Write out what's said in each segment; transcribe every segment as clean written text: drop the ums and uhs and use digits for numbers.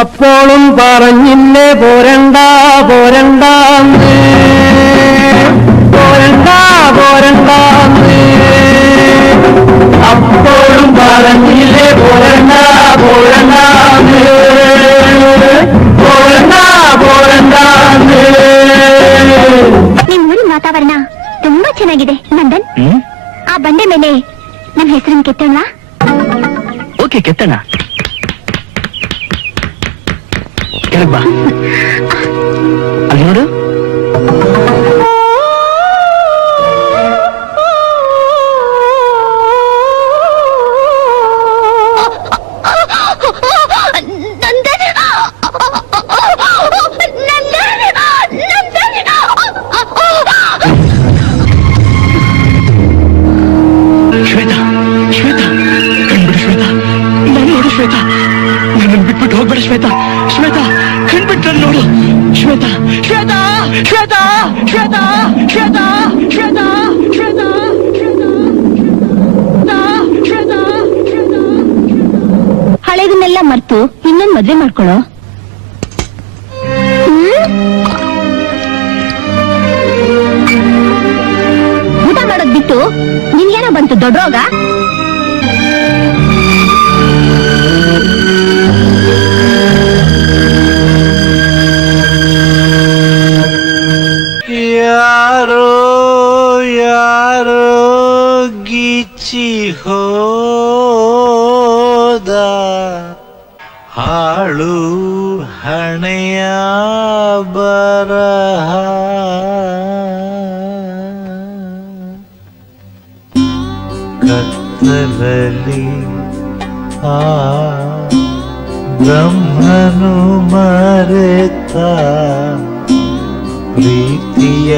അപ്പോഴും പറഞ്ഞില്ലേ പോരണ്ട പോരണ്ടാന്ന് പോരണ്ട പോരണ്ടാന്ന് അപ്പോഴും പറഞ്ഞില്ലേ പോരണ്ട പോരണ്ടാന്ന് പോരണ്ട പോരണ്ടാന്ന്. ನಿಮ್ ಊರಿನ ವಾತಾವರಣ ತುಂಬಾ ಚೆನ್ನಾಗಿದೆ ನಂದನ್. ಆ ಬಂಡೆ ಮೇಲೆ ನಮ್ ಹೆಸರನ್ನು ಕೆತ್ತೋಣ. ಓಕೆ ಕೆತ್ತಣ. ಕೆಳಗ್ ಬಾ. ಅಲ್ಲಿ ನೋಡು. ಶ್ವೇತಾ ಶ್ವೇತಾ ಕಣ್ಬಿಡು ಶ್ವೇತಾ, ನಾನು ನೋಡು ಶ್ವೇತಾ, ನನ್ನನ್ನು ಬಿಟ್ಬಿಟ್ಟು ಹೋಗ್ಬೇಡ ಶ್ವೇತಾ. ಶ್ವೇತಾ ಕಣ್ಬಿಟ್ಟು ನಾನು ನೋಡು ಶ್ವೇತಾ. ಶ್ವೇತಾ ಶ್ವೇತಾ ಶ್ವೇತಾ ಶ್ವೇತಾ ಶ್ವೇತಾ ಶ್ವೇತಾ ಶ್ವೇತಾ ಶ್ವೇತಾ. ಹಳೆದನ್ನೆಲ್ಲ ಮರ್ತು ಇನ್ನೊಂದು ಮದ್ವೆ ಮಾಡ್ಕೊಳ್ಳೋ. ಊಟ ಮಾಡೋದ್ ಬಿಟ್ಟು ನಿನ್ಗೇನೋ ಬಂತು ದೊಡ್ಡ ರೋಗ. ಯಾರೋ ಯಾರೋ ಗೀಚಿ ಹೋದ ಹಾಳು ಹಣೆಯ ಬರಹ ಕತ್ತಲಲ್ಲಿ ಆ ಬ್ರಹ್ಮನು ಮರೆತ ಪ್ರೀತಿಯ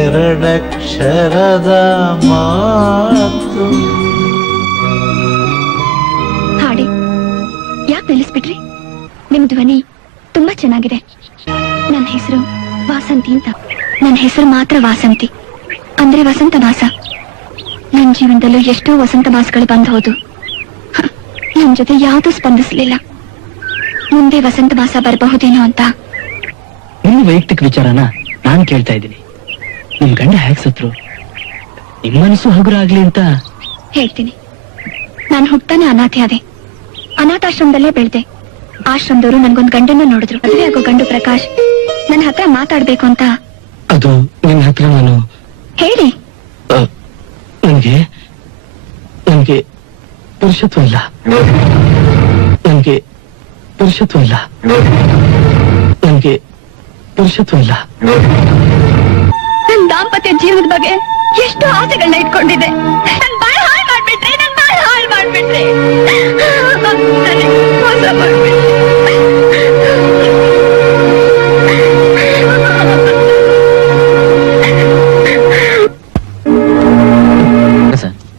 ಎರಡಕ್ಷರದ ಮಾತು. ಹಾಡಿ ಯಾಕೆ ನಿಲ್ಲಿಸ್ಬಿಟ್ರಿ? ನಿಮ್ ಧ್ವನಿ ತುಂಬಾ ಚೆನ್ನಾಗಿದೆ. ನನ್ನ ಹೆಸರು ವಾಸಂತಿ ಅಂತ. ನನ್ನ ಹೆಸರು ಮಾತ್ರ ವಾಸಂತಿ ಅಂದ್ರೆ ವಸಂತ ಮಾಸ. ನನ್ನ ಜೀವನದಲ್ಲೂ ಎಷ್ಟೋ ವಸಂತ ಮಾಸಗಳು ಬಂದು ಹೋದು. ನನ್ ಜೊತೆ ಯಾವ್ದೂ ಸ್ಪಂದಿಸ್ಲಿಲ್ಲ. ಮುಂದೆ ವಸಂತ ಮಾಸ ಬರಬಹುದೇನೋ ಅಂತ. ನಿಮ್ಮ ವೈಯಕ್ತಿಕ ವಿಚಾರನ ನಾನ್ ಕೇಳ್ತಾ ಇದ್ದೀನಿ. ನಿಮ್ ಗಂಡ ಹೇಗ್ ಸತ್ರು? ನಿಮ್ ಮನಸ್ಸು ಹಗುರ ಆಗ್ಲಿ ಅಂತ ಹೇಳ್ತೀನಿ. ನಾನು ಹುಟ್ಟಾನೆ ಅನಾಥೆ ಆದೆ. ಅನಾಥಾಶ್ರಮದಲ್ಲೇ ಬೆಳ್ದೆ. ಆಶ್ರಮದವರು ನನ್ಗೊಂದ್ ಗಂಡನ್ನ ನೋಡಿದ್ರು. ಮದುವೆ ಆಗೋ ಗಂಡು ಪ್ರಕಾಶ್ ನನ್ನ ಹತ್ರ ಮಾತಾಡ್ಬೇಕು ಅಂತ. ಅದು ನಿನ್ ಹತ್ರ ನಾನು ಹೇಳಿ. ನನಗೆ ಪುರುಷತ್ವ ಇಲ್ಲ. ನನಗೆ ಪುರುಷತ್ವ ಇಲ್ಲ. ನನಗೆ ಪುರುಷತ್ವ ಇಲ್ಲ. ನನ್ ದಾಂಪತ್ಯ ಜೀವನದ ಬಗ್ಗೆ ಎಷ್ಟು ಆಸೆಗಳನ್ನ ಇಟ್ಕೊಂಡಿದ್ದೆ. ನನ್ ಬಾಳ ಹಾಳು ಮಾಡ್ಬಿಟ್ರಿ, ನನ್ ಬಾಳ ಹಾಳು ಮಾಡ್ಬಿಟ್ರಿ, ನನಗ್ ಮೋಸ ಮಾಡ್ಬಿಟ್ರಿ.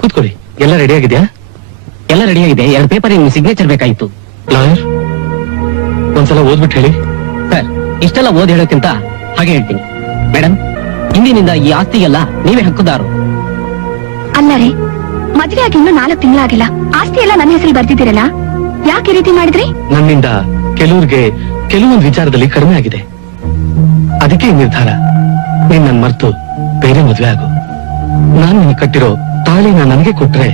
ಕೂತ್ಕೊಳ್ಳಿ. ಎಲ್ಲ ರೆಡಿ ಆಗಿದೆಯಾ? ಎಲ್ಲ ರೆಡಿ ಆಗಿದೆ. 2 ಪೇಪರ್ ನಿಮ್ಗೆ ಸಿಗ್ನೇಚರ್ ಬೇಕಾಗಿತ್ತು. ಲಾಯರ್ ಒಂದ್ಸಲ ಓದ್ಬಿಟ್ಟು ಹೇಳಿ. ಸರ್, ಇಷ್ಟೆಲ್ಲ ಓದ್ ಹೇಳೋಕ್ಕಿಂತ ಹಾಗೆ ಹೇಳ್ತೀನಿ. ಮೇಡಮ್, ಇಂದಿನಿಂದ ಈ ಆಸ್ತಿಗೆಲ್ಲ ನೀವೇ ಹಕ್ಕುದಾರರು. ಅಲ್ಲ ರೀ, ಮದ್ವೆ ಆಗಿ ಇನ್ನೂ 4 ತಿಂಗಳಾಗಿಲ್ಲ. ಆಸ್ತಿ ಎಲ್ಲ ನನ್ನ ಹೆಸರು ಬರ್ದಿದ್ದೀರಲ್ಲ, ಯಾಕೆ ಈ ರೀತಿ ಮಾಡಿದ್ರಿ? ನನ್ನಿಂದ ಕೆಲವ್ರಿಗೆ ಕೆಲವೊಂದು ವಿಚಾರದಲ್ಲಿ ಕಡಿಮೆ ಆಗಿದೆ. ಅದಕ್ಕೆ ಈ ನಿರ್ಧಾರ. ನೀನ್ ನನ್ ಮರ್ತು ಬೇರೆ ಮದ್ವೆ ಆಗು. ನಾನ್ ನಿನ್ ಕಟ್ಟಿರೋ ತಾಳಿನ ನನಗೆ ಕೊಟ್ರೆ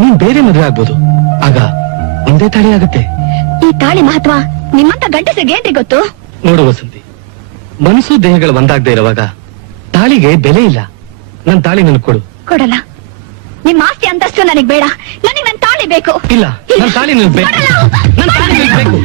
ನೀನ್ ಬೇರೆ ಮದ್ವೆ ಆಗ್ಬೋದು. ಆಗ ಒಂದೇ ತಾಳಿ ಆಗುತ್ತೆ. ಈ ತಾಳಿ ಮಹತ್ವ ನಿಮ್ಮಂತ ಗಂಡಸಿಗೆ ಏನ್ರಿ ಗೊತ್ತು? ನೋಡು ವಸಂತಿ, ಮನಸ್ಸು ದೇಹಗಳು ಒಂದಾಗದೆ ಇರುವಾಗ ತಾಳಿಗೆ ಬೆಲೆ ಇಲ್ಲ. ನನ್ ತಾಳಿ ನನಗ್ ಕೊಡು. ಕೊಡಲ್ಲ. ನಿಮ್ಮ ಆಸ್ತಿ ಅಂತಸ್ತು ನನಗ್ ಬೇಡ. ನನಗ್ ನನ್ ತಾಳಿ ಬೇಕು. ಇಲ್ಲ, ನನ್ ತಾಳಿ ನನಗ್ ಬೇಕು. ನನ್ ತಾಳಿ ನನಗ್ ಬೇಕು.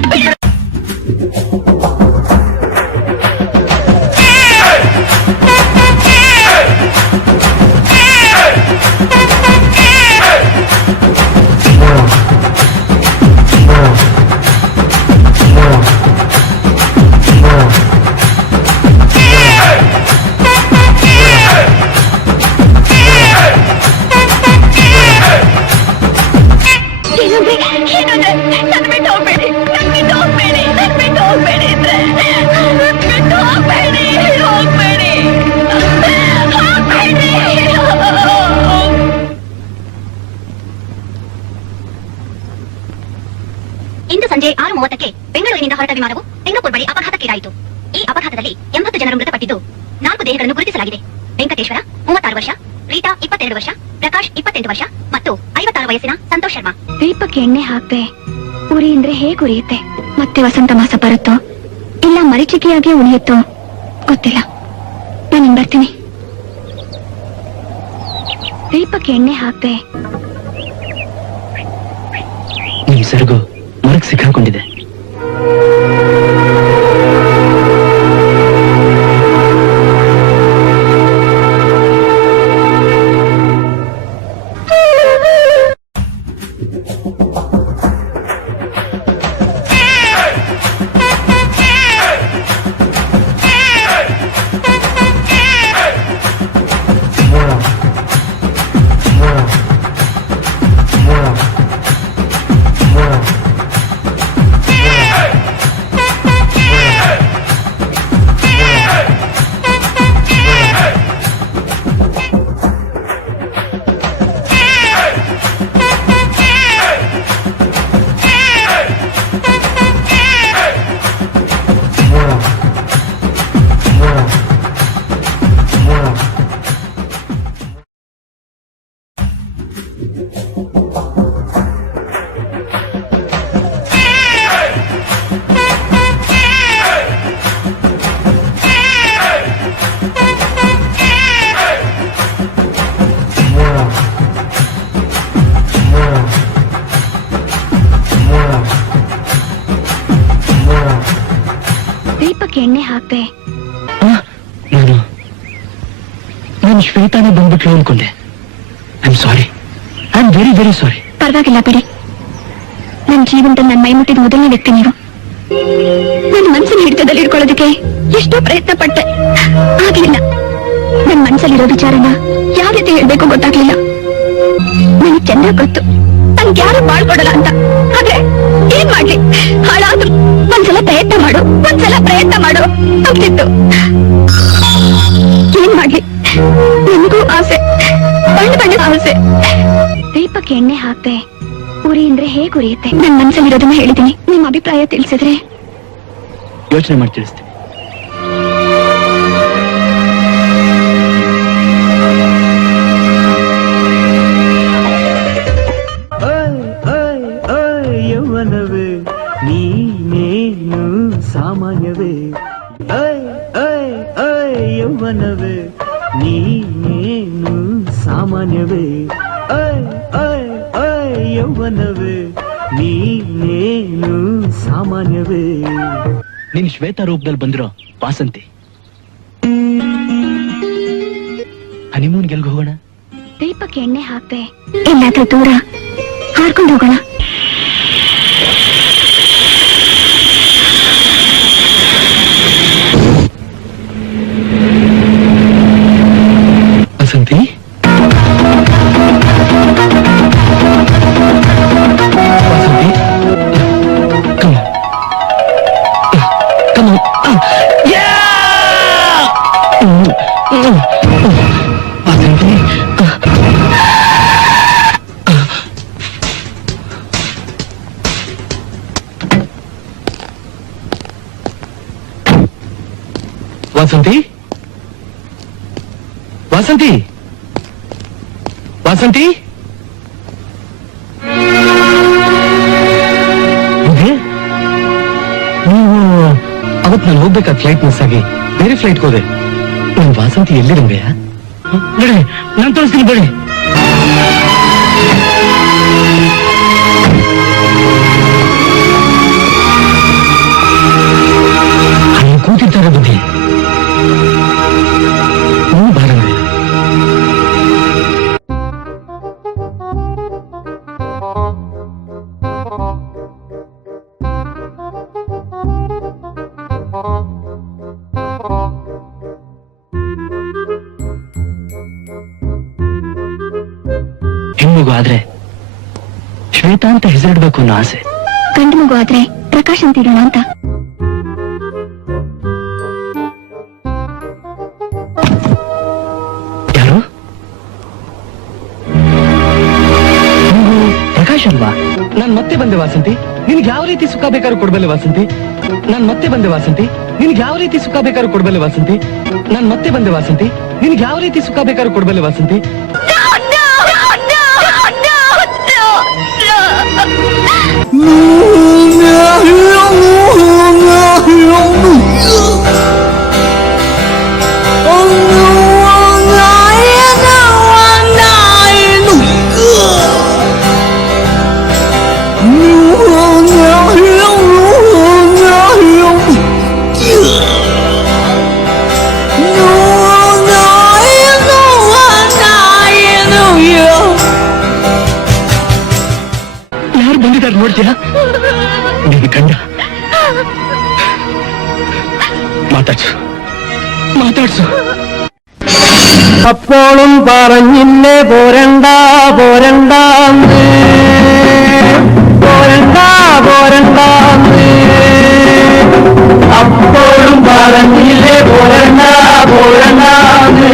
ಇಂದು ಸಂಜೆ 6 6:30ಕ್ಕೆ ಬೆಂಗಳೂರಿನಿಂದ ಹೊರಟ ವಿಮಾನವು ಸಿಂಗಪುರ್ ಬಳಿ ಅಪಘಾತಕ್ಕೀಡಾಯಿತು. ಈ ಅಪಘಾತದಲ್ಲಿ 80 ಜನರು ಮೃತಪಟ್ಟಿದ್ದು 4 ದೇಹಗಳನ್ನು ಗುರುತಿಸಲಾಗಿದೆ. ವೆಂಕಟೇಶ್ವರ 36 ವರ್ಷ, ರೀಟಾ 22 ವರ್ಷ, ಪ್ರಕಾಶ್ 28 ವರ್ಷ ಮತ್ತು 56 ವಯಸ್ಸಿನ ಸಂತೋಷ್ ಶರ್ಮಾ. ದೀಪಕ್ಕೆ ಎಣ್ಣೆ ಹಾಕ್ದೆ ಉರಿ ಅಂದ್ರೆ ಹೇಗೆ ಉರಿಯುತ್ತೆ? ಮತ್ತೆ ವಸಂತ ಮಾಸ ಬರುತ್ತೋ ಇಲ್ಲ ಮರೀಚಿಕೆಯಾಗಿ ಉಳಿಯುತ್ತೋ ಗೊತ್ತಿಲ್ಲ. ನಾನು ಬರ್ತೀನಿ. ದೀಪಕ್ಕೆ ಎಣ್ಣೆ ಹಾಕ್ದೆ. ನಿಮ್ ಸೆರಗು ಮರಕ್ ಸಿಕ್ಕಾಕೊಂಡಿದೆ. ದೀಪಕ್ಕೆ ಎಣ್ಣೆ ಹಾಕ್ದೆ. ನಾನು ಶ್ವೇತಾನೇ ಬಂದ್ಬಿಟ್ಲು ಅನ್ಕೊಂಡೆ. I am sorry. I am very very sorry. ಪರವಾಗಿಲ್ಲ ಬಿಡಿ. ನನ್ನ ಜೀವನದಲ್ಲಿ ನನ್ನ ಮೈ ಮುಟ್ಟಿದ ಮೊದಲನೇ ವ್ಯಕ್ತಿ ನೀವು. ನನ್ನ ಮನಸ್ಸಿನ ಹಿಡಿತದಲ್ಲಿ ಇಟ್ಕೊಳ್ಳೋದಕ್ಕೆ ಎಷ್ಟೋ ಪ್ರಯತ್ನ ಪಟ್ಟೆ, ಆಗ್ಲಿಲ್ಲ. ನನ್ನ ಮನಸ್ಸಲ್ಲಿರೋ ವಿಚಾರನ ಯಾವ ರೀತಿ ಹೇಳ್ಬೇಕು ಗೊತ್ತಾಗ್ಲಿಲ್ಲ. ನನಗೆ ಚೆನ್ನಾಗ್ ಗೊತ್ತು ನನ್ಗೆ ಯಾರು ಬಾಳ್ಕೊಡಲ್ಲ ಅಂತ. ಆದ್ರೆ ಏನ್ ಮಾಡ್ಲಿ, ಹಾಳಾದ್ರು ಒಂದ್ಸಲ ಪ್ರಯತ್ನ ಮಾಡು ಆಗ್ತಿತ್ತು. ಏನ್ ಮಾಡ್ಲಿ, ನನಗೂ ಆಸೆ, ಬಣ್ಣದ ಆಸೆ. ದೀಪಕ್ಕೆ ಎಣ್ಣೆ ಹಾಕ್ದೆ ಉರಿ ಅಂದ್ರೆ ಹೇಗೆ ಉರಿಯುತ್ತೆ? ನನ್ನ ಮನಸ್ಸಲ್ಲಿರೋದನ್ನ ಹೇಳಿದೀನಿ. ನಿಮ್ಮ ಅಭಿಪ್ರಾಯ ತಿಳಿಸಿದ್ರೆ ಯೋಚನೆ ಮಾಡಿ ತಿಳಿಸ್ತೀನಿ. ಯೌವನವೇ ನೀನೇನು ಸಾಮಾನ್ಯವೇ, ಯೌವನವೇ ನೀನೇನು ಸಾಮಾನ್ಯವೇ, ಯೌವನವೇ ನೀನೇನು ಸಾಮಾನ್ಯವೇ. ನೀನ್ ಶ್ವೇತಾ ರೂಪದಲ್ಲಿ ಬಂದಿರೋ ವಾಸಂತಿ. ಹನಿಮೂನ್ ಗೆಲ್ಗೆ ಹೋಗೋಣ. ದೀಪಕ್ಕೆ ಎಣ್ಣೆ ಹಾಕ್ದೆ ಎಲ್ಲಾದ್ರೂ ದೂರ ಹಾರ್ಕೊಂಡು ಹೋಗೋಣ. Vasanthi, Vasanthi, come on. Come on. Yeah! Vasanthi, Vasanthi, Vasanthi, Vasanthi, ನೀವು ಅವತ್ತು ನಾನು ಹೋಗ್ಬೇಕಾದ ಫ್ಲೈಟ್ ಮಿಸ್ ಆಗಿ ಬೇರೆ ಫ್ಲೈಟ್ ಹೋದೆ. ನನ್ ವಾಸಂತಿ ಎಲ್ಲಿರಂಗಯ್ಯ? ನೋಡಿ, ನಾನು ತೋರಿಸ್ತೀನಿ ಬನ್ನಿ. ಅಲ್ಲಿ ಕೂತಿರ್ತಾರೆ ಬುದ್ಧಿ. ನೀವು ಬಾರಂಗಯ್ಯ. ಹೆಣ್ಮಗು ಆದ್ರೆ ಶ್ವೇತಾ ಅಂತ ಹೆಸರಿಡ್ಬೇಕು ಅನ್ನೋ ಆಸೆ. ಗಂಡು ಮಗು ಆದ್ರೆ ಪ್ರಕಾಶ್ ಅಂತ ಇಡೋಣ ಅಂತ. ಯಾರು? ನೀವು ಪ್ರಕಾಶ್ ಅಲ್ವಾ? ನಾನ್ ಮತ್ತೆ ಬಂದೆ ವಾಸಂತಿ. ನಿನ್ಗೆ ನಿನಗೆ ಯಾವ ರೀತಿ ಸುಖ ಬೇಕಾದ್ರೂ ಕೊಡ್ಬಲ್ಲೆ ವಾಸಂತಿ. ನಾನ್ ಮತ್ತೆ ಬಂದೆ ವಾಸಂತಿ. ನಿನಗೆ ಯಾವ ರೀತಿ ಸುಖ ಬೇಕಾದ್ರೂ ಕೊಡ್ಬಲ್ಲೆ ವಾಸಂತಿ. ನಾನ್ ಮತ್ತೆ ಬಂದೆ ವಾಸಂತಿ. ನಿನಗೆ ಯಾವ ರೀತಿ ಸುಖ ಬೇಕಾದ್ರೂ ಕೊಡ್ಬಲ್ಲೆ ವಾಸಂತಿ. ಯಾರು ಬಂದಿದ್ದಾರೆ ನೋಡ್ತೀರಾ? ನಿನ್ನ ಗಂಡ. മാതാട്സു അപ്പോഴും പറഞ്ഞില്ലേ പോരണ്ട പോരണ്ടാന്ന് പോരണ്ട പോരണ്ടാന്ന് അപ്പോഴും പറഞ്ഞില്ലേ പോരണ്ട പോരണ്ടാന്ന്